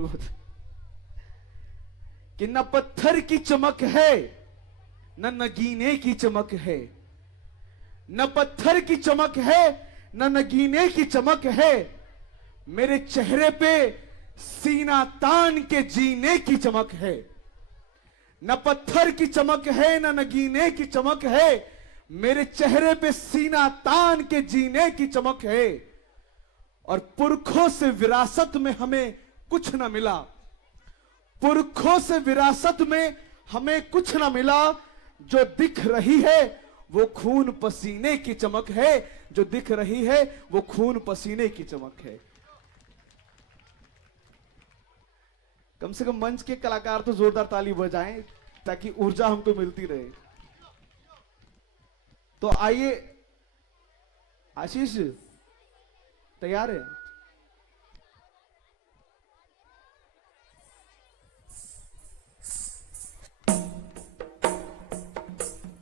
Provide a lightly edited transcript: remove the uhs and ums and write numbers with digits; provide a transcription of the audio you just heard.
बोलूं कि न पत्थर की चमक है न नगीने की चमक है, न पत्थर की चमक है न नगीने की चमक है, मेरे चेहरे पे सीना तान के जीने की चमक है। न पत्थर की चमक है न नगीने की चमक है, मेरे चेहरे पे सीना तान के जीने की चमक है। और पुरखों से विरासत में हमें कुछ ना मिला, पुरखों से विरासत में हमें कुछ ना मिला, जो दिख रही है वो खून पसीने की चमक है, जो दिख रही है वो खून पसीने की चमक है। कम से कम मंच के कलाकार तो जोरदार ताली बजाएं ताकि ऊर्जा हमको मिलती रहे। तो आइए, आशीष तैयार है?